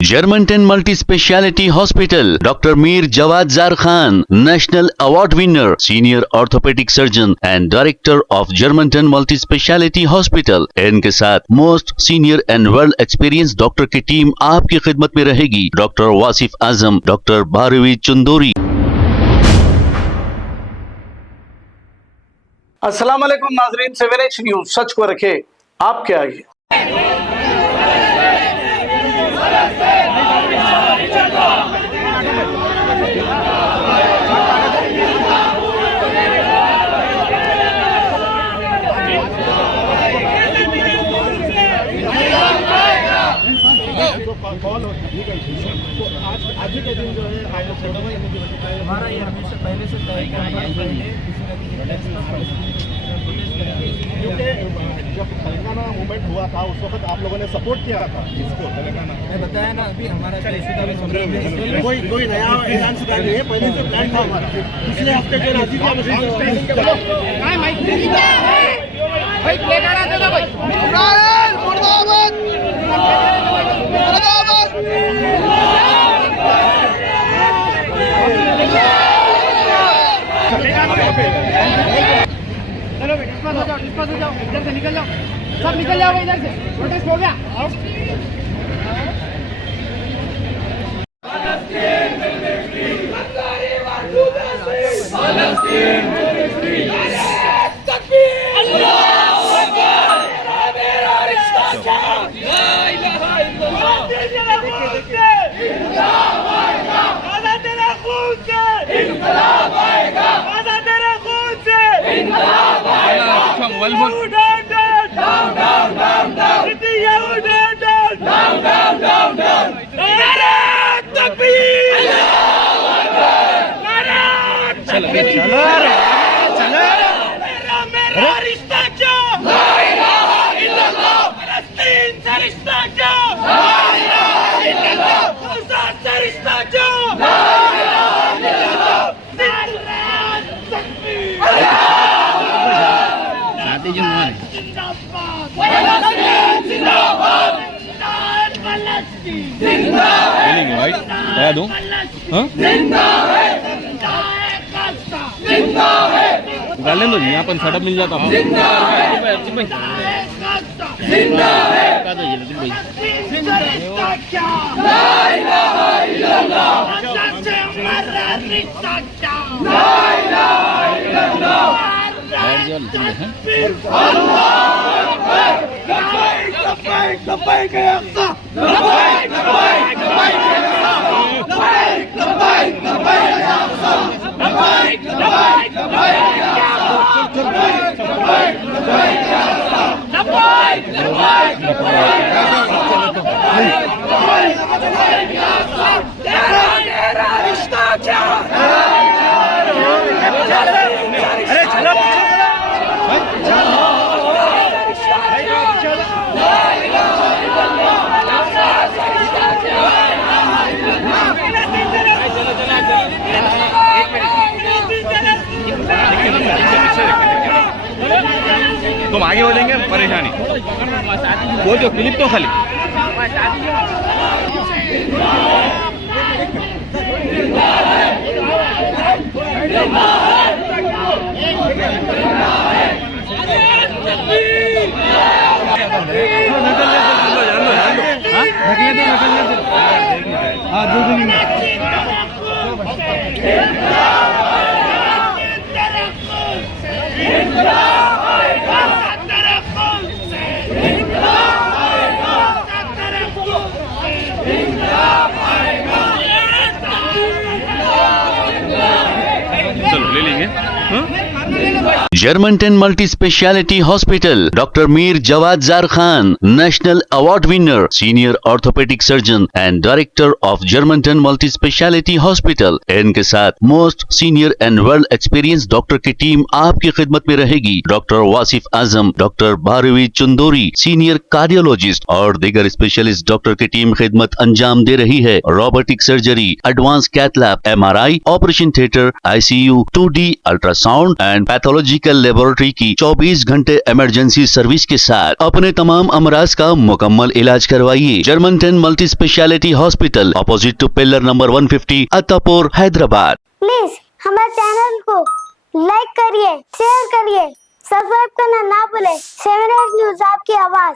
Germantown Multi Speciality Hospital, Dr. Mir Jawad Zar Khan, National Award winner, Senior Orthopedic Surgeon and Director of Germantown Multi Speciality Hospital। इनके साथ most senior and world experience doctor की team आपकी खिदमत में रहेगी। Doctor Wasif Azam, doctor Bharvi Chandori. अस्सलाम वालेकुम नाजरीन, 7H न्यूज सच को रखे आपके आगे। आज ही के दिन जो है हमारा ये हमेशा पहले से तय किया क्योंकि जब तेलंगाना मूवमेंट हुआ था उस वक्त आप लोगों ने सपोर्ट किया था इसको तेलंगाना। मैं बताया ना अभी हमारा कोई नया ऐलान शुदा नहीं है, पहले से प्लान था हमारा। पिछले हफ्ते जो राजी था चलो डिस्पास हो जाओ, इधर से निकल जाओ, सब निकल जाओ इधर से, प्रोटेस्ट हो गया। दया दूं? हाँ? गाल लें दो जी, यहाँ पर सेटअप मिल जाता है। तुम आगे बोलेंगे परेशानी वो जो क्लिप तो खाली ले लेंगे। Germantown Multi Speciality Hospital, Dr. Mir Jawad Zar Khan, National Award winner, Senior Orthopedic Surgeon and Director of Germantown Multi Speciality Hospital। इनके साथ most senior and world experience doctor की टीम आपकी खिदमत में रहेगी। Doctor Wasif Azam, doctor Bharvi Chandori, senior cardiologist और दीगर specialist doctor की टीम खिदमत अंजाम दे रही है। Robotic surgery, advance cath lab, MRI, operation theatre, ICU, 2D ultrasound and pathological medical laboratory की 24 घंटे इमरजेंसी सर्विस के साथ अपने तमाम अमराज का मुकम्मल इलाज करवाइए। German multi speciality hospital, opposite to pillar number 150, Attapur, Hyderabad. Please हमारे चैनल को लाइक करिए, शेयर करिए, सब्सक्राइब करना ना भूले। 7 न्यूज़ आपकी आवाज।